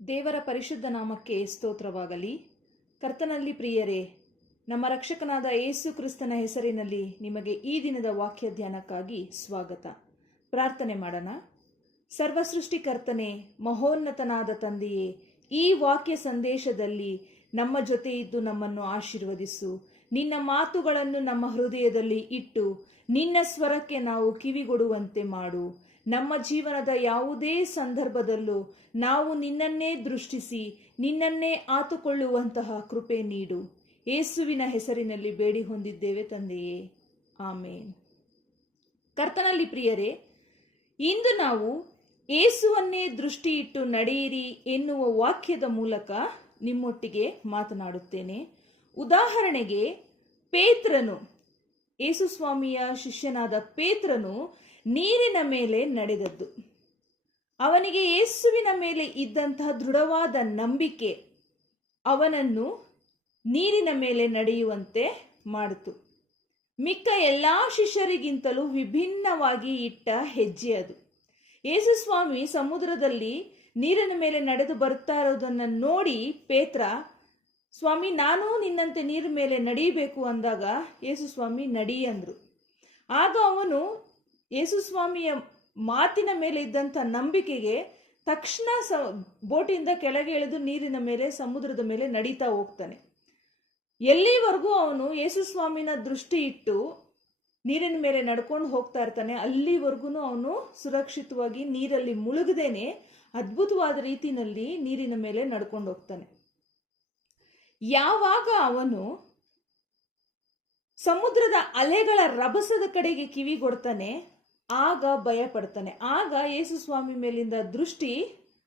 ದೇವರ ಪರಿಶುದ್ಧ ನಾಮಕ್ಕೆ ಸ್ತೋತ್ರವಾಗಲಿ. ಕರ್ತನಲ್ಲಿ ಪ್ರಿಯರೇ, ನಮ್ಮ ರಕ್ಷಕನಾದ ಯೇಸು ಕ್ರಿಸ್ತನ ಹೆಸರಿನಲ್ಲಿ ನಿಮಗೆ ಈ ದಿನದ ವಾಕ್ಯ ಧ್ಯಾನಕ್ಕಾಗಿ ಸ್ವಾಗತ. ಪ್ರಾರ್ಥನೆ ಮಾಡೋಣ. ಸರ್ವಸೃಷ್ಟಿಕರ್ತನೆ, ಮಹೋನ್ನತನಾದ ತಂದೆಯೇ, ಈ ವಾಕ್ಯ ಸಂದೇಶದಲ್ಲಿ ನಮ್ಮ ಜೊತೆ ಇದ್ದು ನಮ್ಮನ್ನು ಆಶೀರ್ವದಿಸು. ನಿನ್ನ ಮಾತುಗಳನ್ನು ನಮ್ಮ ಹೃದಯದಲ್ಲಿ ಇಟ್ಟು ನಿನ್ನ ಸ್ವರಕ್ಕೆ ನಾವು ಕಿವಿಗೊಡುವಂತೆ ಮಾಡು. ನಮ್ಮ ಜೀವನದ ಯಾವುದೇ ಸಂದರ್ಭದಲ್ಲೂ ನಾವು ನಿನ್ನನ್ನೇ ದೃಷ್ಟಿಸಿ ನಿನ್ನನ್ನೇ ಆತುಕೊಳ್ಳುವಂತಹ ಕೃಪೆ ನೀಡು. ಯೇಸುವಿನ ಹೆಸರಿನಲ್ಲಿ ಬೇಡಿ ಹೊಂದಿದ್ದೇವೆ ತಂದೆಯೇ, ಆಮೇನ್. ಕರ್ತನಲ್ಲಿ ಪ್ರಿಯರೇ, ಇಂದು ನಾವು ಯೇಸುವನ್ನೇ ದೃಷ್ಟಿ ಇಟ್ಟು ನಡೆಯಿರಿ ಎನ್ನುವ ವಾಕ್ಯದ ಮೂಲಕ ನಿಮ್ಮೊಟ್ಟಿಗೆ ಮಾತನಾಡುತ್ತೇನೆ. ಉದಾಹರಣೆಗೆ, ಪೇತ್ರನು, ಯೇಸು ಸ್ವಾಮಿಯ ಶಿಷ್ಯನಾದ ಪೇತ್ರನು ನೀರಿನ ಮೇಲೆ ನಡೆದದ್ದು. ಅವನಿಗೆ ಯೇಸುವಿನ ಮೇಲೆ ಇದ್ದಂತಹ ದೃಢವಾದ ನಂಬಿಕೆ ಅವನನ್ನು ನೀರಿನ ಮೇಲೆ ನಡೆಯುವಂತೆ ಮಾಡಿತು. ಮಿಕ್ಕ ಎಲ್ಲಾ ಶಿಷ್ಯರಿಗಿಂತಲೂ ವಿಭಿನ್ನವಾಗಿ ಇಟ್ಟ ಹೆಜ್ಜೆ ಅದು. ಯೇಸು ಸ್ವಾಮಿ ಸಮುದ್ರದಲ್ಲಿ ನೀರಿನ ಮೇಲೆ ನಡೆದು ಬರ್ತಾ ಇರೋದನ್ನ ನೋಡಿ ಪೇತ್ರ, ಸ್ವಾಮಿ ನಾನು ನಿನ್ನಂತೆ ನೀರ ಮೇಲೆ ನಡೆಯಬೇಕು ಅಂದಾಗ ಯೇಸು ಸ್ವಾಮಿ ನಡಿ ಅಂದ್ರು. ಆಗ ಅವನು ಯೇಸು ಸ್ವಾಮಿಯ ಮಾತಿನ ಮೇಲೆ ಇದ್ದಂಥ ನಂಬಿಕೆಗೆ ತಕ್ಷಣ ಬೋಟಿಂದ ಕೆಳಗೆ ಇಳಿದು ನೀರಿನ ಮೇಲೆ, ಸಮುದ್ರದ ಮೇಲೆ ನಡೀತಾ ಹೋಗ್ತಾನೆ. ಎಲ್ಲಿವರೆಗೂ ಅವನು ಯೇಸು ಸ್ವಾಮಿನ ದೃಷ್ಟಿ ಇಟ್ಟು ನೀರಿನ ಮೇಲೆ ನಡ್ಕೊಂಡು ಹೋಗ್ತಾ ಇರ್ತಾನೆ, ಅಲ್ಲಿವರೆಗೂ ಅವನು ಸುರಕ್ಷಿತವಾಗಿ ನೀರಲ್ಲಿ ಮುಳುಗದೇನೆ ಅದ್ಭುತವಾದ ರೀತಿಯಲ್ಲಿ ನೀರಿನ ಮೇಲೆ ನಡ್ಕೊಂಡು ಹೋಗ್ತಾನೆ. ಯಾವಾಗ ಅವನು ಸಮುದ್ರದ ಅಲೆಗಳ ರಭಸದ ಕಡೆಗೆ ಕಿವಿಗೊಡ್ತಾನೆ, ಆಗ ಭಯ ಪಡ್ತಾನೆ. ಆಗ ಯೇಸು ಸ್ವಾಮಿ ಮೇಲಿಂದ ದೃಷ್ಟಿ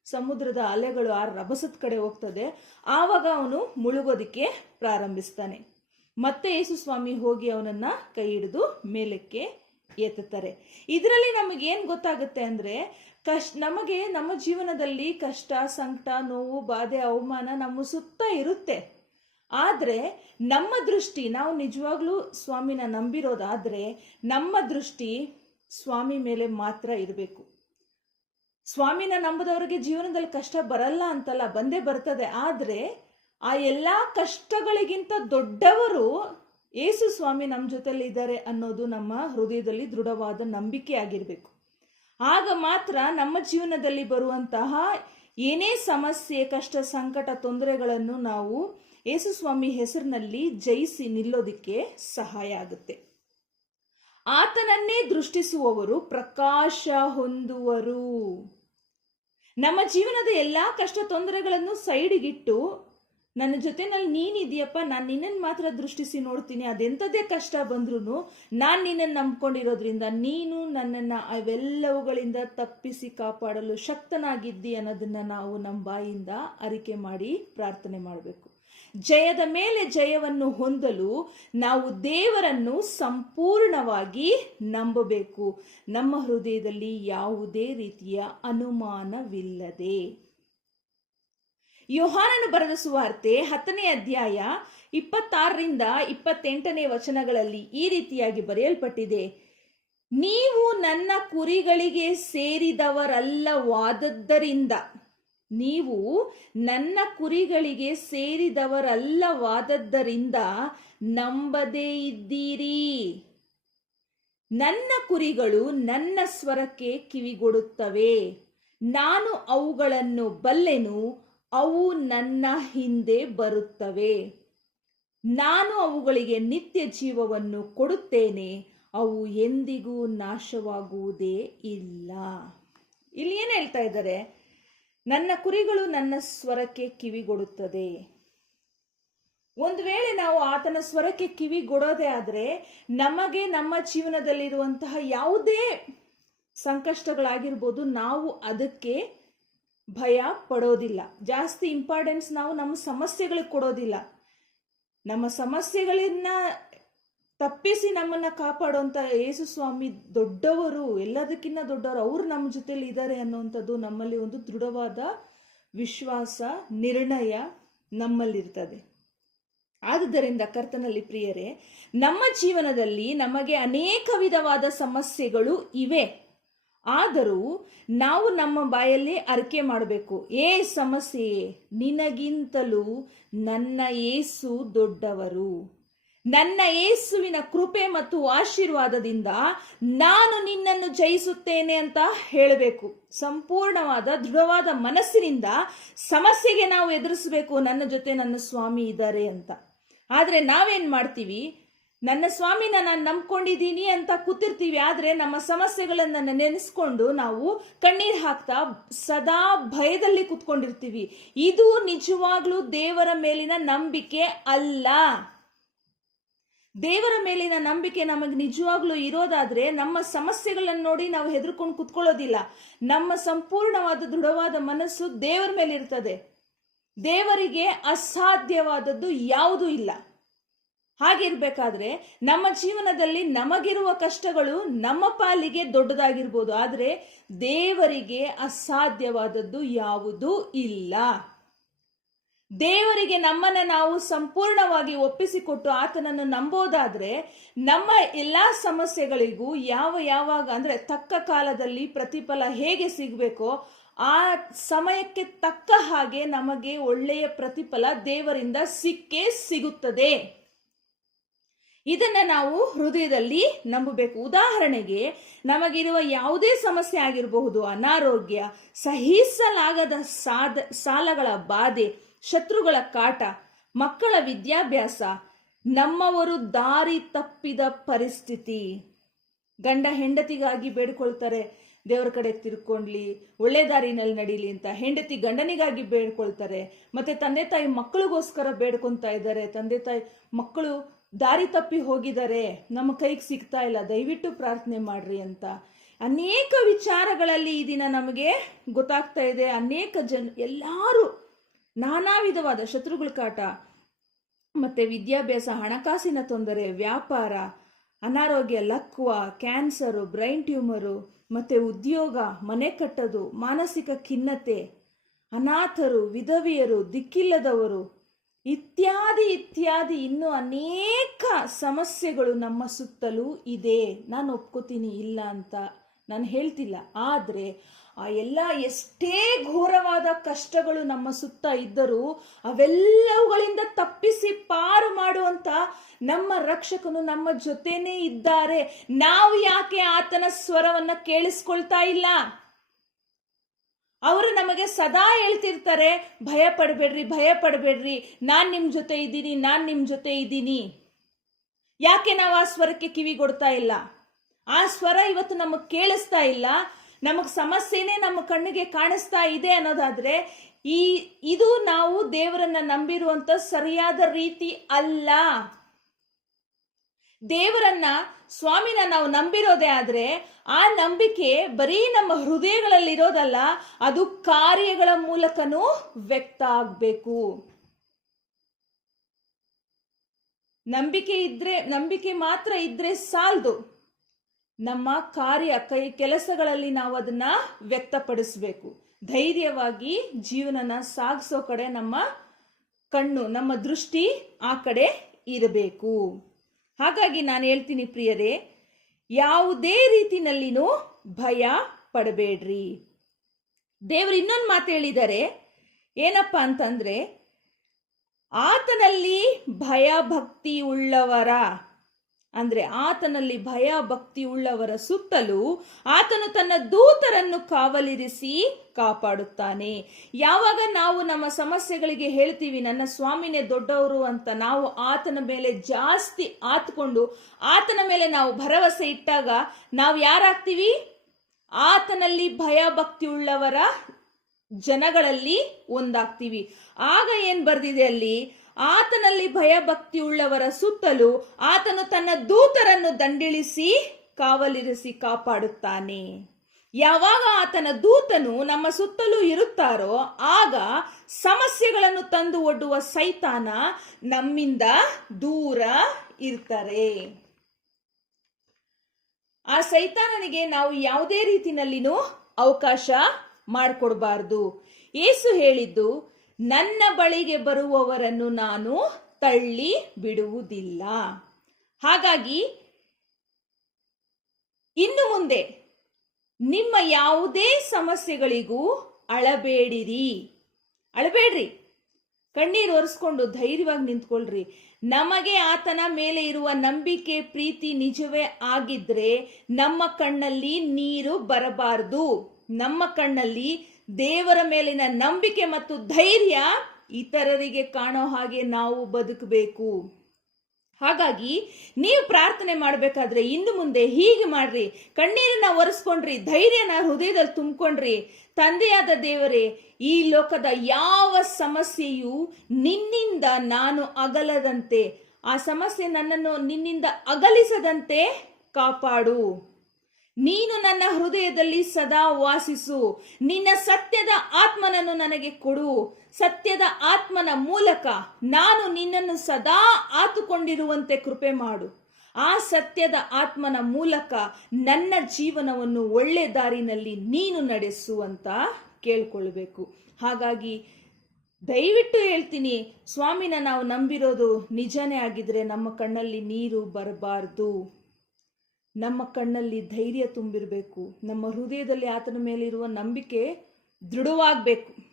ಸಮುದ್ರದ ಅಲೆಗಳು ಆ ರಭಸದ ಕಡೆ ಹೋಗ್ತದೆ. ಆವಾಗ ಅವನು ಮುಳುಗೋದಿಕ್ಕೆ ಪ್ರಾರಂಭಿಸ್ತಾನೆ. ಮತ್ತೆ ಯೇಸು ಸ್ವಾಮಿ ಹೋಗಿ ಅವನನ್ನ ಕೈ ಹಿಡಿದು ಮೇಲಕ್ಕೆ ಎತ್ತುತ್ತಾರೆ. ಇದರಲ್ಲಿ ನಮಗೇನ್ ಗೊತ್ತಾಗುತ್ತೆ ಅಂದ್ರೆ, ನಮಗೆ ನಮ್ಮ ಜೀವನದಲ್ಲಿ ಕಷ್ಟ, ಸಂಕಟ, ನೋವು, ಬಾಧೆ, ಅವಮಾನ ನಮ್ಮ ಸುತ್ತ ಇರುತ್ತೆ. ಆದ್ರೆ ನಮ್ಮ ದೃಷ್ಟಿ, ನಾವು ನಿಜವಾಗ್ಲೂ ಸ್ವಾಮಿನ ನಂಬಿರೋದಾದ್ರೆ ನಮ್ಮ ದೃಷ್ಟಿ ಸ್ವಾಮಿ ಮೇಲೆ ಮಾತ್ರ ಇರಬೇಕು. ಸ್ವಾಮಿನ ನಂಬದವರಿಗೆ ಜೀವನದಲ್ಲಿ ಕಷ್ಟ ಬರಲ್ಲ ಅಂತಲ್ಲ, ಬಂದೇ ಬರ್ತದೆ. ಆದ್ರೆ ಆ ಎಲ್ಲಾ ಕಷ್ಟಗಳಿಗಿಂತ ದೊಡ್ಡವರು ಯೇಸು ಸ್ವಾಮಿ ನಮ್ಮ ಜೊತೆಲಿ ಇದ್ದಾರೆ ಅನ್ನೋದು ನಮ್ಮ ಹೃದಯದಲ್ಲಿ ದೃಢವಾದ ನಂಬಿಕೆ ಆಗಿರ್ಬೇಕು. ಆಗ ಮಾತ್ರ ನಮ್ಮ ಜೀವನದಲ್ಲಿ ಬರುವಂತಹ ಏನೇ ಸಮಸ್ಯೆ, ಕಷ್ಟ, ಸಂಕಟ, ತೊಂದರೆಗಳನ್ನು ನಾವು ಯೇಸು ಸ್ವಾಮಿ ಹೆಸರಿನಲ್ಲಿ ಜಯಿಸಿ ನಿಲ್ಲೋದಿಕ್ಕೆ ಸಹಾಯ ಆಗುತ್ತೆ. ಆತನನ್ನೇ ದೃಷ್ಟಿಸುವವರು ಪ್ರಕಾಶ ಹೊಂದುವರು. ನಮ್ಮ ಜೀವನದ ಎಲ್ಲಾ ಕಷ್ಟ ತೊಂದರೆಗಳನ್ನು ಸೈಡಿಗಿಟ್ಟು, ನನ್ನ ಜೊತೆನಲ್ಲಿ ನೀನಿದೆಯಪ್ಪ, ನಾನು ನಿನ್ನನ್ನು ಮಾತ್ರ ದೃಷ್ಟಿಸಿ ನೋಡ್ತೀನಿ, ಅದೆಂಥದೇ ಕಷ್ಟ ಬಂದ್ರೂ ನಾನು ನಿನ್ನನ್ನು ನಂಬ್ಕೊಂಡಿರೋದ್ರಿಂದ ನೀನು ನನ್ನನ್ನು ಅವೆಲ್ಲವುಗಳಿಂದ ತಪ್ಪಿಸಿ ಕಾಪಾಡಲು ಶಕ್ತನಾಗಿದ್ದಿ ಅನ್ನೋದನ್ನ ನಾವು ನಮ್ಮ ಬಾಯಿಂದ ಅರಿಕೆ ಮಾಡಿ ಪ್ರಾರ್ಥನೆ ಮಾಡಬೇಕು. ಜಯದ ಮೇಲೆ ಜಯವನ್ನು ಹೊಂದಲು ನಾವು ದೇವರನ್ನು ಸಂಪೂರ್ಣವಾಗಿ ನಂಬಬೇಕು, ನಮ್ಮ ಹೃದಯದಲ್ಲಿ ಯಾವುದೇ ರೀತಿಯ ಅನುಮಾನವಿಲ್ಲದೆ. ಯೋಹಾನನು ಬರೆದ ಸುವಾರ್ತೆ 10ನೇ ಅಧ್ಯಾಯ 26ರಿಂದ 28ನೇ ವಚನಗಳಲ್ಲಿ ಈ ರೀತಿಯಾಗಿ ಬರೆಯಲ್ಪಟ್ಟಿದೆ: ನೀವು ನನ್ನ ಕುರಿಗಳಿಗೆ ಸೇರಿದವರಲ್ಲವಾದದ್ದರಿಂದ, ನೀವು ನನ್ನ ಕುರಿಗಳಿಗೆ ಸೇರಿದವರಲ್ಲವಾದದ್ದರಿಂದ ನಂಬದೇ ಇದ್ದೀರಿ. ನನ್ನ ಕುರಿಗಳು ನನ್ನ ಸ್ವರಕ್ಕೆ ಕಿವಿಗೊಡುತ್ತವೆ, ನಾನು ಅವುಗಳನ್ನು ಬಲ್ಲೆನು, ಅವು ನನ್ನ ಹಿಂದೆ ಬರುತ್ತವೆ. ನಾನು ಅವುಗಳಿಗೆ ನಿತ್ಯ ಜೀವವನ್ನು ಕೊಡುತ್ತೇನೆ, ಅವು ಎಂದಿಗೂ ನಾಶವಾಗುವುದೇ ಇಲ್ಲ. ಇಲ್ಲಿ ಏನು ಹೇಳ್ತಾ ಇದ್ದಾರೆ? ನನ್ನ ಕುರಿಗಳು ನನ್ನ ಸ್ವರಕ್ಕೆ ಕಿವಿಗೊಡುತ್ತದೆ. ಒಂದು ವೇಳೆ ನಾವು ಆತನ ಸ್ವರಕ್ಕೆ ಕಿವಿಗೊಡೋದೇ ಆದ್ರೆ ನಮಗೆ ನಮ್ಮ ಜೀವನದಲ್ಲಿರುವಂತಹ ಯಾವುದೇ ಸಂಕಷ್ಟಗಳಾಗಿರ್ಬೋದು, ನಾವು ಅದಕ್ಕೆ ಭಯ ಪಡೋದಿಲ್ಲ. ಜಾಸ್ತಿ ಇಂಪಾರ್ಟೆನ್ಸ್ ನಾವು ನಮ್ಮ ಸಮಸ್ಯೆಗಳಿಗೆ ಕೊಡೋದಿಲ್ಲ. ನಮ್ಮ ಸಮಸ್ಯೆಗಳನ್ನ ತಪ್ಪಿಸಿ ನಮ್ಮನ್ನ ಕಾಪಾಡುವಂತ ಯೇಸು ಸ್ವಾಮಿ ದೊಡ್ಡವರು, ಎಲ್ಲದಕ್ಕಿಂತ ದೊಡ್ಡವರು, ಅವರು ನಮ್ಮ ಜೊತೆಲಿ ಇದ್ದಾರೆ ಅನ್ನುವಂಥದ್ದು ನಮ್ಮಲ್ಲಿ ಒಂದು ದೃಢವಾದ ವಿಶ್ವಾಸ, ನಿರ್ಣಯ ನಮ್ಮಲ್ಲಿರ್ತದೆ. ಆದುದರಿಂದ ಕರ್ತನಲ್ಲಿ ಪ್ರಿಯರೇ, ನಮ್ಮ ಜೀವನದಲ್ಲಿ ನಮಗೆ ಅನೇಕ ವಿಧವಾದ ಸಮಸ್ಯೆಗಳು ಇವೆ. ಆದರೂ ನಾವು ನಮ್ಮ ಬಾಯಲ್ಲಿ ಅರಿಕೆ ಮಾಡಬೇಕು, ಏ ಸಮಸ್ಯೆಯೇ, ನಿನಗಿಂತಲೂ ನನ್ನ ಯೇಸು ದೊಡ್ಡವರು. ನನ್ನ ಯೇಸುವಿನ ಕೃಪೆ ಮತ್ತು ಆಶೀರ್ವಾದದಿಂದ ನಾನು ನಿನ್ನನ್ನು ಜಯಿಸುತ್ತೇನೆ ಅಂತ ಹೇಳಬೇಕು. ಸಂಪೂರ್ಣವಾದ ದೃಢವಾದ ಮನಸ್ಸಿನಿಂದ ಸಮಸ್ಯೆಗೆ ನಾವು ಎದುರಿಸಬೇಕು, ನನ್ನ ಜೊತೆ ನನ್ನ ಸ್ವಾಮಿ ಇದ್ದಾರೆ ಅಂತ. ಆದ್ರೆ ನಾವೇನ್ ಮಾಡ್ತೀವಿ, ನನ್ನ ಸ್ವಾಮಿನ ನಾನು ನಂಬ್ಕೊಂಡಿದ್ದೀನಿ ಅಂತ ಕೂತಿರ್ತೀವಿ. ಆದ್ರೆ ನಮ್ಮ ಸಮಸ್ಯೆಗಳನ್ನ ನೆನೆಸ್ಕೊಂಡು ನಾವು ಕಣ್ಣೀರ್ ಹಾಕ್ತಾ ಸದಾ ಭಯದಲ್ಲಿ ಕೂತ್ಕೊಂಡಿರ್ತೀವಿ. ಇದು ನಿಜವಾಗ್ಲೂ ದೇವರ ಮೇಲಿನ ನಂಬಿಕೆ ಅಲ್ಲ. ದೇವರ ಮೇಲಿನ ನಂಬಿಕೆ ನಮಗೆ ನಿಜವಾಗ್ಲೂ ಇರೋದಾದ್ರೆ ನಮ್ಮ ಸಮಸ್ಯೆಗಳನ್ನು ನೋಡಿ ನಾವು ಹೆದರ್ಕೊಂಡು ಕುತ್ಕೊಳ್ಳೋದಿಲ್ಲ. ನಮ್ಮ ಸಂಪೂರ್ಣವಾದ ದೃಢವಾದ ಮನಸ್ಸು ದೇವರ ಮೇಲೆ ಇರ್ತದೆ. ದೇವರಿಗೆ ಅಸಾಧ್ಯವಾದದ್ದು ಯಾವುದೂ ಇಲ್ಲ. ಹಾಗಿರ್ಬೇಕಾದ್ರೆ ನಮ್ಮ ಜೀವನದಲ್ಲಿ ನಮಗಿರುವ ಕಷ್ಟಗಳು ನಮ್ಮ ಪಾಲಿಗೆ ದೊಡ್ಡದಾಗಿರ್ಬೋದು, ಆದ್ರೆ ದೇವರಿಗೆ ಅಸಾಧ್ಯವಾದದ್ದು ಯಾವುದೂ ಇಲ್ಲ. ದೇವರಿಗೆ ನಮ್ಮನ್ನ ನಾವು ಸಂಪೂರ್ಣವಾಗಿ ಒಪ್ಪಿಸಿಕೊಟ್ಟು ಆತನನ್ನು ನಂಬೋದಾದ್ರೆ ನಮ್ಮ ಎಲ್ಲಾ ಸಮಸ್ಯೆಗಳಿಗೂ ಯಾವಾಗ ಅಂದ್ರೆ ತಕ್ಕ ಕಾಲದಲ್ಲಿ ಪ್ರತಿಫಲ ಹೇಗೆ ಸಿಗಬೇಕೋ ಆ ಸಮಯಕ್ಕೆ ತಕ್ಕ ಹಾಗೆ ನಮಗೆ ಒಳ್ಳೆಯ ಪ್ರತಿಫಲ ದೇವರಿಂದ ಸಿಕ್ಕೇ ಸಿಗುತ್ತದೆ. ಇದನ್ನ ನಾವು ಹೃದಯದಲ್ಲಿ ನಂಬಬೇಕು. ಉದಾಹರಣೆಗೆ, ನಮಗಿರುವ ಯಾವುದೇ ಸಮಸ್ಯೆ ಆಗಿರಬಹುದು, ಅನಾರೋಗ್ಯ, ಸಹಿಸಲಾಗದ ಸಾಲಗಳ ಬಾಧೆ, ಶತ್ರುಗಳ ಕಾಟ, ಮಕ್ಕಳ ವಿದ್ಯಾಭ್ಯಾಸ, ನಮ್ಮವರು ದಾರಿ ತಪ್ಪಿದ ಪರಿಸ್ಥಿತಿ. ಗಂಡ ಹೆಂಡತಿಗಾಗಿ ಬೇಡ್ಕೊಳ್ತಾರೆ, ದೇವರ ಕಡೆ ತಿರ್ಕೊಂಡ್ಲಿ, ಒಳ್ಳೆ ದಾರಿನಲ್ಲಿ ನಡೀಲಿ ಅಂತ. ಹೆಂಡತಿ ಗಂಡನಿಗಾಗಿ ಬೇಡ್ಕೊಳ್ತಾರೆ. ಮತ್ತೆ ತಂದೆ ತಾಯಿ ಮಕ್ಕಳಿಗೋಸ್ಕರ ಬೇಡ್ಕೊಂತಾ ಇದ್ದಾರೆ, ತಂದೆ ತಾಯಿ ಮಕ್ಕಳು ದಾರಿ ತಪ್ಪಿ ಹೋಗಿದ್ದಾರೆ, ನಮ್ಮ ಕೈಗೆ ಸಿಗ್ತಾ ಇಲ್ಲ, ದಯವಿಟ್ಟು ಪ್ರಾರ್ಥನೆ ಮಾಡ್ರಿ ಅಂತ. ಅನೇಕ ವಿಚಾರಗಳಲ್ಲಿ ಈ ದಿನ ನಮಗೆ ಗೊತ್ತಾಗ್ತಾ ಇದೆ. ಅನೇಕ ಎಲ್ಲಾರು ನಾನಾ ವಿಧವಾದ ಶತ್ರುಗಳ ಕಾಟ, ಮತ್ತೆ ವಿದ್ಯಾಭ್ಯಾಸ, ಹಣಕಾಸಿನ ತೊಂದರೆ, ವ್ಯಾಪಾರ, ಅನಾರೋಗ್ಯ, ಲಕ್ವ, ಕ್ಯಾನ್ಸರು, ಬ್ರೈನ್ ಟ್ಯೂಮರು, ಮತ್ತೆ ಉದ್ಯೋಗ, ಮನೆ ಕಟ್ಟೋದು, ಮಾನಸಿಕ ಖಿನ್ನತೆ, ಅನಾಥರು, ವಿಧವೆಯರು, ದಿಕ್ಕಿಲ್ಲದವರು, ಇತ್ಯಾದಿ ಇತ್ಯಾದಿ ಇನ್ನೂ ಅನೇಕ ಸಮಸ್ಯೆಗಳು ನಮ್ಮ ಸುತ್ತಲೂ ಇದೆ. ನಾನು ಒಪ್ಕೋತೀನಿ, ಇಲ್ಲ ಅಂತ ನಾನು ಹೇಳ್ತಿಲ್ಲ. ಆದ್ರೆ ಆ ಎಲ್ಲ ಎಷ್ಟೇ ಘೋರವಾದ ಕಷ್ಟಗಳು ನಮ್ಮ ಸುತ್ತ ಇದ್ದರೂ ಅವೆಲ್ಲವುಗಳಿಂದ ತಪ್ಪಿಸಿ ಪಾರು ಮಾಡುವಂತ ನಮ್ಮ ರಕ್ಷಕನು ನಮ್ಮ ಜೊತೆನೇ ಇದ್ದಾರೆ. ನಾವು ಯಾಕೆ ಆತನ ಸ್ವರವನ್ನ ಕೇಳಿಸ್ಕೊಳ್ತಾ ಇಲ್ಲ? ಅವರು ನಮಗೆ ಸದಾ ಹೇಳ್ತಿರ್ತಾರೆ, ಭಯ ಪಡಬೇಡ್ರಿ, ಭಯ ಪಡಬೇಡ್ರಿ, ನಾನ್ ನಿಮ್ ಜೊತೆ ಇದ್ದೀನಿ, ನಾನ್ ನಿಮ್ ಜೊತೆ ಇದ್ದೀನಿ. ಯಾಕೆ ನಾವು ಆ ಸ್ವರಕ್ಕೆ ಕಿವಿಗೊಡ್ತಾ ಇಲ್ಲ? ಆ ಸ್ವರ ಇವತ್ತು ನಮಗ್ ಕೇಳಿಸ್ತಾ ಇಲ್ಲ. ನಮಗ್ ಸಮಸ್ಯೆನೇ ನಮ್ಮ ಕಣ್ಣಿಗೆ ಕಾಣಿಸ್ತಾ ಇದೆ ಅನ್ನೋದಾದ್ರೆ ಇದು ನಾವು ದೇವರನ್ನ ನಂಬಿರುವಂತ ಸರಿಯಾದ ರೀತಿ ಅಲ್ಲ. ದೇವರನ್ನ, ಸ್ವಾಮಿನ ನಾವು ನಂಬಿರೋದೇ ಆದ್ರೆ ಆ ನಂಬಿಕೆ ಬರೀ ನಮ್ಮ ಹೃದಯಗಳಲ್ಲಿ ಇರೋದಲ್ಲ, ಅದು ಕಾರ್ಯಗಳ ಮೂಲಕನೂ ವ್ಯಕ್ತ ಆಗ್ಬೇಕು. ನಂಬಿಕೆ ಮಾತ್ರ ಇದ್ರೆ ಸಾಲದು. ನಮ್ಮ ಕೆಲಸಗಳಲ್ಲಿ ನಾವು ಅದನ್ನ ವ್ಯಕ್ತಪಡಿಸಬೇಕು. ಧೈರ್ಯವಾಗಿ ಜೀವನನ ಸಾಗಿಸೋ ಕಡೆ ನಮ್ಮ ಕಣ್ಣು, ನಮ್ಮ ದೃಷ್ಟಿ ಆ ಕಡೆ ಇರಬೇಕು. ಹಾಗಾಗಿ ನಾನು ಹೇಳ್ತೀನಿ ಪ್ರಿಯರೇ, ಯಾವುದೇ ರೀತಿನಲ್ಲಿನೂ ಭಯ ಪಡಬೇಡ್ರಿ. ದೇವರು ಇನ್ನೊಂದು ಮಾತು ಹೇಳಿದ್ದಾರೆ. ಏನಪ್ಪ ಅಂತಂದ್ರೆ, ಆತನಲ್ಲಿ ಭಯ ಭಕ್ತಿ ಉಳ್ಳವರ, ಅಂದ್ರೆ ಆತನಲ್ಲಿ ಭಯ ಭಕ್ತಿ ಉಳ್ಳವರ ಸುತ್ತಲೂ ಆತನು ತನ್ನ ದೂತರನ್ನು ಕಾವಲಿರಿಸಿ ಕಾಪಾಡುತ್ತಾನೆ. ಯಾವಾಗ ನಾವು ನಮ್ಮ ಸಮಸ್ಯೆಗಳಿಗೆ ಹೇಳ್ತೀವಿ ನನ್ನ ಸ್ವಾಮಿನೇ ದೊಡ್ಡವರು ಅಂತ, ನಾವು ಆತನ ಮೇಲೆ ಜಾಸ್ತಿ ಆತ್ಕೊಂಡು ಆತನ ಮೇಲೆ ನಾವು ಭರವಸೆ ಇಟ್ಟಾಗ ನಾವು ಯಾರಾಗ್ತೀವಿ? ಆತನಲ್ಲಿ ಭಯ ಭಕ್ತಿ ಉಳ್ಳವರ ಜನಗಳಲ್ಲಿ ಒಂದಾಗ್ತೀವಿ. ಆಗ ಏನ್ ಬರ್ದಿದೆ ಅಲ್ಲಿ? ಆತನಲ್ಲಿ ಭಯ ಭಕ್ತಿ ಉಳ್ಳವರ ಸುತ್ತಲೂ ಆತನು ತನ್ನ ದೂತರನ್ನು ದಂಡಿಳಿಸಿ ಕಾವಲಿರಿಸಿ ಕಾಪಾಡುತ್ತಾನೆ. ಯಾವಾಗ ಆತನ ದೂತನು ನಮ್ಮ ಸುತ್ತಲೂ ಇರುತ್ತಾರೋ ಆಗ ಸಮಸ್ಯೆಗಳನ್ನು ತಂದು ಒಡ್ಡುವ ಸೈತಾನ ನಮ್ಮಿಂದ ದೂರ ಇರ್ತಾರೆ. ಆ ಸೈತಾನನಿಗೆ ನಾವು ಯಾವುದೇ ರೀತಿನಲ್ಲಿನೂ ಅವಕಾಶ ಮಾಡಿಕೊಡಬಾರದು. ಯೇಸು ಹೇಳಿದ್ದು, ನನ್ನ ಬಳಿಗೆ ಬರುವವರನ್ನು ನಾನು ತಳ್ಳಿ ಬಿಡುವುದಿಲ್ಲ. ಹಾಗಾಗಿ ಇನ್ನು ಮುಂದೆ ನಿಮ್ಮ ಯಾವುದೇ ಸಮಸ್ಯೆಗಳಿಗೂ ಅಳಬೇಡ್ರಿ. ಕಣ್ಣೀರು ಒರೆಸ್ಕೊಂಡು ಧೈರ್ಯವಾಗಿ ನಿಂತ್ಕೊಳ್ರಿ. ನಮಗೆ ಆತನ ಮೇಲೆ ಇರುವ ನಂಬಿಕೆ, ಪ್ರೀತಿ ನಿಜವೇ ಆಗಿದ್ರೆ ನಮ್ಮ ಕಣ್ಣಲ್ಲಿ ನೀರು ಬರಬಾರದು. ನಮ್ಮ ಕಣ್ಣಲ್ಲಿ ದೇವರ ಮೇಲಿನ ನಂಬಿಕೆ ಮತ್ತು ಧೈರ್ಯ ಇತರರಿಗೆ ಕಾಣೋ ಹಾಗೆ ನಾವು ಬದುಕಬೇಕು. ಹಾಗಾಗಿ ನೀವು ಪ್ರಾರ್ಥನೆ ಮಾಡಬೇಕಾದ್ರೆ ಇನ್ನು ಮುಂದೆ ಹೀಗೆ ಮಾಡ್ರಿ. ಕಣ್ಣೀರನ್ನ ಒರೆಸ್ಕೊಂಡ್ರಿ, ಧೈರ್ಯನ ಹೃದಯದಲ್ಲಿ ತುಂಬಿಕೊಂಡ್ರಿ. ತಂದೆಯಾದ ದೇವರೇ, ಈ ಲೋಕದ ಯಾವ ಸಮಸ್ಯೆಯು ನಿನ್ನಿಂದ ನಾನು ಅಗಲದಂತೆ, ಆ ಸಮಸ್ಯೆ ನನ್ನನ್ನು ನಿನ್ನಿಂದ ಅಗಲಿಸದಂತೆ ಕಾಪಾಡು. ನೀನು ನನ್ನ ಹೃದಯದಲ್ಲಿ ಸದಾ ವಾಸಿಸು. ನಿನ್ನ ಸತ್ಯದ ಆತ್ಮನನ್ನು ನನಗೆ ಕೊಡು. ಸತ್ಯದ ಆತ್ಮನ ಮೂಲಕ ನಾನು ನಿನ್ನನ್ನು ಸದಾ ಆತುಕೊಂಡಿರುವಂತೆ ಕೃಪೆ ಮಾಡು. ಆ ಸತ್ಯದ ಆತ್ಮನ ಮೂಲಕ ನನ್ನ ಜೀವನವನ್ನು ಒಳ್ಳೆ ದಾರಿನಲ್ಲಿ ನೀನು ನಡೆಸು ಅಂತ ಕೇಳ್ಕೊಳ್ಬೇಕು. ಹಾಗಾಗಿ ದಯವಿಟ್ಟು ಹೇಳ್ತೀನಿ, ಸ್ವಾಮಿನ ನಾವು ನಂಬಿರೋದು ನಿಜನೇ ಆಗಿದ್ರೆ ನಮ್ಮ ಕಣ್ಣಲ್ಲಿ ನೀರು ಬರಬಾರ್ದು. ನಮ್ಮ ಕಣ್ಣಲ್ಲಿ ಧೈರ್ಯ ತುಂಬಿರಬೇಕು. ನಮ್ಮ ಹೃದಯದಲ್ಲಿ ಆತನ ಮೇಲಿರುವ ನಂಬಿಕೆ ದೃಢವಾಗಬೇಕು.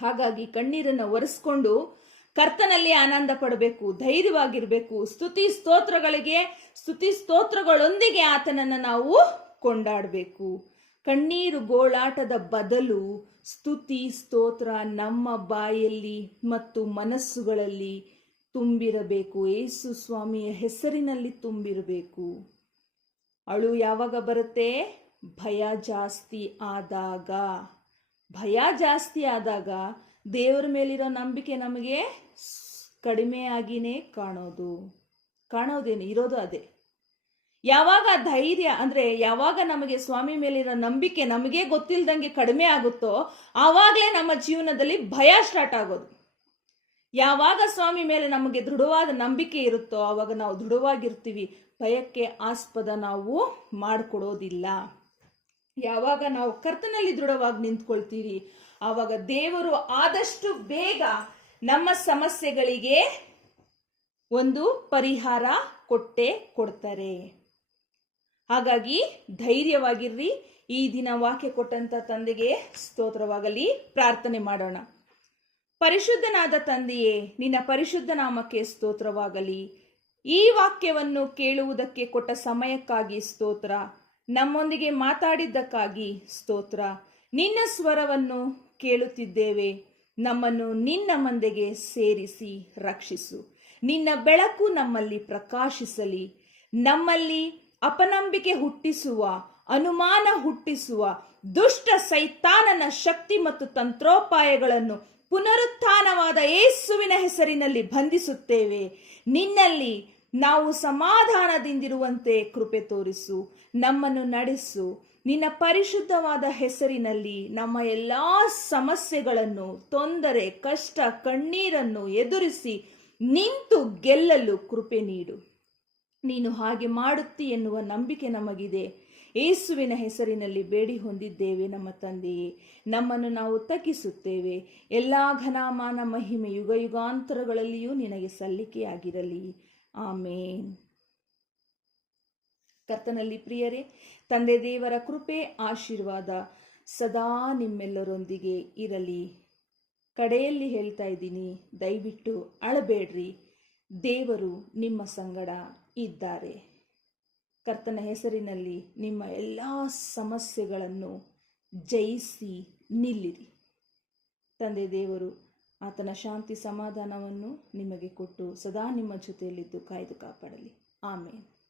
ಹಾಗಾಗಿ ಕಣ್ಣೀರನ್ನು ಒರೆಸ್ಕೊಂಡು ಕರ್ತನಲ್ಲಿ ಆನಂದ ಪಡಬೇಕು, ಧೈರ್ಯವಾಗಿರಬೇಕು. ಸ್ತುತಿ ಸ್ತೋತ್ರಗಳೊಂದಿಗೆ ಆತನನ್ನು ನಾವು ಕೊಂಡಾಡಬೇಕು. ಕಣ್ಣೀರು ಗೋಳಾಟದ ಬದಲು ಸ್ತುತಿ ಸ್ತೋತ್ರ ನಮ್ಮ ಬಾಯಲ್ಲಿ ಮತ್ತು ಮನಸ್ಸುಗಳಲ್ಲಿ ತುಂಬಿರಬೇಕು. ಯೇಸು ಸ್ವಾಮಿಯ ಹೆಸರಿನಲ್ಲಿ ತುಂಬಿರಬೇಕು. ಅಳು ಯಾವಾಗ ಬರುತ್ತೆ? ಭಯ ಜಾಸ್ತಿ ಆದಾಗ ದೇವರ ಮೇಲಿರೋ ನಂಬಿಕೆ ನಮಗೆ ಕಡಿಮೆ ಆಗಿನೇ ಕಾಣೋದೇನು ಇರೋದು ಅದೇ. ಯಾವಾಗ ಧೈರ್ಯ ಅಂದ್ರೆ ಯಾವಾಗ ನಮಗೆ ಸ್ವಾಮಿ ಮೇಲಿರೋ ನಂಬಿಕೆ ನಮಗೆ ಗೊತ್ತಿಲ್ದಂಗೆ ಕಡಿಮೆ ಆಗುತ್ತೋ ಆವಾಗಲೇ ನಮ್ಮ ಜೀವನದಲ್ಲಿ ಭಯ ಸ್ಟಾರ್ಟ್ ಆಗೋದು. ಯಾವಾಗ ಸ್ವಾಮಿ ಮೇಲೆ ನಮಗೆ ದೃಢವಾದ ನಂಬಿಕೆ ಇರುತ್ತೋ ಆವಾಗ ನಾವು ದೃಢವಾಗಿರ್ತೀವಿ. ಭಯಕ್ಕೆ ಆಸ್ಪದ ನಾವು ಮಾಡಿಕೊಡೋದಿಲ್ಲ. ಯಾವಾಗ ನಾವು ಕರ್ತನಲ್ಲಿ ದೃಢವಾಗಿ ನಿಂತ್ಕೊಳ್ತೀವಿ ಆವಾಗ ದೇವರು ಆದಷ್ಟು ಬೇಗ ನಮ್ಮ ಸಮಸ್ಯೆಗಳಿಗೆ ಒಂದು ಪರಿಹಾರ ಕೊಡ್ತಾರೆ. ಹಾಗಾಗಿ ಧೈರ್ಯವಾಗಿರ್ರಿ. ಈ ದಿನ ವಾಕ್ಯ ಕೊಟ್ಟಂತ ತಂದೆಗೆ ಸ್ತೋತ್ರವಾಗಲಿ. ಪ್ರಾರ್ಥನೆ ಮಾಡೋಣ. ಪರಿಶುದ್ಧನಾದ ತಂದೆಯೇ, ನಿನ್ನ ಪರಿಶುದ್ಧ ನಾಮಕ್ಕೆ ಸ್ತೋತ್ರವಾಗಲಿ. ಈ ವಾಕ್ಯವನ್ನು ಕೇಳುವುದಕ್ಕೆ ಕೊಟ್ಟ ಸಮಯಕ್ಕಾಗಿ ಸ್ತೋತ್ರ. ನಮ್ಮೊಂದಿಗೆ ಮಾತಾಡಿದ್ದಕ್ಕಾಗಿ ಸ್ತೋತ್ರ. ನಿನ್ನ ಸ್ವರವನ್ನು ಕೇಳುತ್ತಿದ್ದೇವೆ. ನಮ್ಮನ್ನು ನಿನ್ನ ಮಂದೆಗೆ ಸೇರಿಸಿ ರಕ್ಷಿಸು. ನಿನ್ನ ಬೆಳಕು ನಮ್ಮಲ್ಲಿ ಪ್ರಕಾಶಿಸಲಿ. ನಮ್ಮಲ್ಲಿ ಅಪನಂಬಿಕೆ ಹುಟ್ಟಿಸುವ, ಅನುಮಾನ ಹುಟ್ಟಿಸುವ ದುಷ್ಟ ಸೈತಾನನ ಶಕ್ತಿ ಮತ್ತು ತಂತ್ರೋಪಾಯಗಳನ್ನು ಪುನರುತ್ಥಾನವಾದ ಯೇಸುವಿನ ಹೆಸರಿನಲ್ಲಿ ಬಂಧಿಸುತ್ತೇವೆ. ನಿನ್ನಲ್ಲಿ ನಾವು ಸಮಾಧಾನದಿಂದಿರುವಂತೆ ಕೃಪೆ ತೋರಿಸು. ನಮ್ಮನ್ನು ನಡೆಸು. ನಿನ್ನ ಪರಿಶುದ್ಧವಾದ ಹೆಸರಿನಲ್ಲಿ ನಮ್ಮ ಎಲ್ಲಾ ಸಮಸ್ಯೆಗಳನ್ನು, ತೊಂದರೆ, ಕಷ್ಟ, ಕಣ್ಣೀರನ್ನು ಎದುರಿಸಿ ನಿಂತು ಗೆಲ್ಲಲು ಕೃಪೆ ನೀಡು. ನೀನು ಹಾಗೆ ಮಾಡುತ್ತಿ ಎನ್ನುವ ನಂಬಿಕೆ ನಮಗಿದೆ. ಯೇಸುವಿನ ಹೆಸರಿನಲ್ಲಿ ಬೇಡಿ ಹೊಂದಿದ್ದೇವೆ ನಮ್ಮ ತಂದೆಯೇ. ನಮ್ಮನ್ನು ನಾವು ತಗ್ಗಿಸುತ್ತೇವೆ. ಎಲ್ಲಾ ಘನಮಾನ ಮಹಿಮೆ ಯುಗ ಯುಗಾಂತರಗಳಲ್ಲಿಯೂ ನಿನಗೆ ಸಲ್ಲಿಕೆಯಾಗಿರಲಿ. ಆಮೇನ್. ಕರ್ತನಲ್ಲಿ ಪ್ರಿಯರೇ, ತಂದೆ ದೇವರ ಕೃಪೆ, ಆಶೀರ್ವಾದ ಸದಾ ನಿಮ್ಮೆಲ್ಲರೊಂದಿಗೆ ಇರಲಿ. ಕಡೆಯಲ್ಲಿ ಹೇಳ್ತಾ ಇದ್ದೀನಿ, ದಯವಿಟ್ಟು ಅಳಬೇಡ್ರಿ. ದೇವರು ನಿಮ್ಮ ಸಂಗಡ ಇದ್ದಾರೆ. ಕರ್ತನ ಹೆಸರಿನಲ್ಲಿ ನಿಮ್ಮ ಎಲ್ಲ ಸಮಸ್ಯೆಗಳನ್ನು ಜಯಿಸಿ ನಿಲ್ಲಿರಿ. ತಂದೆ ದೇವರು ಆತನ ಶಾಂತಿ ಸಮಾಧಾನವನ್ನು ನಿಮಗೆ ಕೊಟ್ಟು ಸದಾ ನಿಮ್ಮ ಜೊತೆಯಲ್ಲಿದ್ದು ಕಾಯ್ದು ಕಾಪಾಡಲಿ. ಆಮೇನ್.